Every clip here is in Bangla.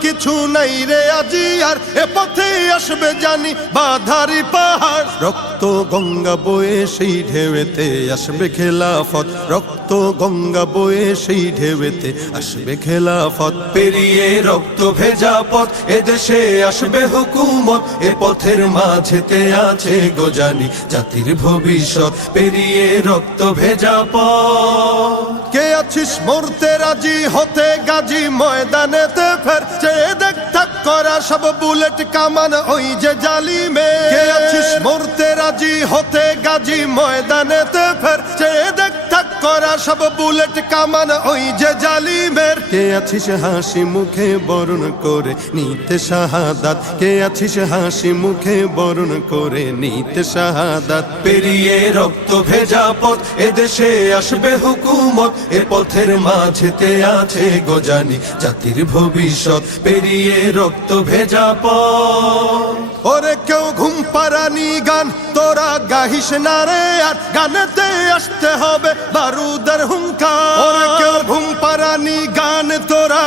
কিছু নাই রে আজি, আর এ পথে আসবে জানি বাধারি পাহাড়। রক্ত গঙ্গা বয়ে সেই ঢেউতে আসবে খেলাফত। রক্ত গঙ্গা বয়ে সেই ঢেউতে আসবে খেলাফত। পেরিয়ে রক্ত ভেজা পথ এদেশে আসবে হুকুমত। এ পথের মাঝেতে আছে গোজানি জাতির ভবিষ্যৎ। পেরিয়ে রক্ত ভেজা পথ। কে আছিস মরতে রাজি হতে গাজী ময়দানেতে ফের। চেয়ে দেখ থাক করা সব বুলেট কামান, ওই যে জালিমে। কে আছিস মরতে রাজি হতে গাজী ময়দানেতে ফের। চেয়ে দেখ থাক করা সব বুলেট কামান, ওই যে জালিমের কে আছিস হাসি মুখে বরণ করে নিতে শাহাদাত? কে আছিস হাসি মুখে বরণ করে নিতে শাহাদাত? পেরিয়ে রক্ত ভেজা পথ এদেশে আসবে হুকুমত, এ পথের মাঝেতে আছে গোজানি জাতির ভবিষ্যৎ। পেরিয়ে রক্ত ভেজা পথ। ওরে কেউ ঘুম পারানি গান, তোরা গাহিস না রে আর, গানেতে আসতে হবে বারুদের হুঙ্কার। ওরে কেউ ঘুম পারানি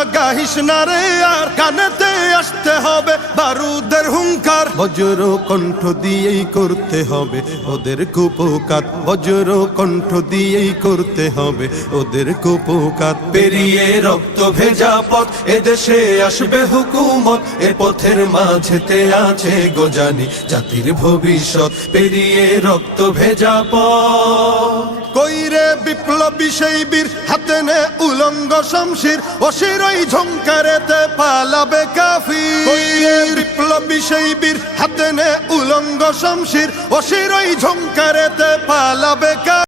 গাহিস না রে, আর গানেতে আসতে হবে। বারুদের হুঙ্কার বজ্র কণ্ঠ দিয়েই করতে হবে। ওদের বজ্র কণ্ঠ দিয়েই করতে হবে। ওদের পেরিয়ে রক্ত ভেজা পথ, এদেশে আসবে হুকুমত। এ পথের মাঝেতে আছে গোজানি জাতির ভবিষ্যৎ। পেরিয়ে রক্ত ভেজা পথ। কইরে বিপ্লবী সেই বীর, হাতে নে উলঙ্গ শমশির অশিরই ঝঙ্কারেতে পালাবে কাফি বিপ্লবী সেই বীর হাতে নে উলঙ্গ শমশির। অশিরই ঝঙ্কারেতে পালাবে কাফি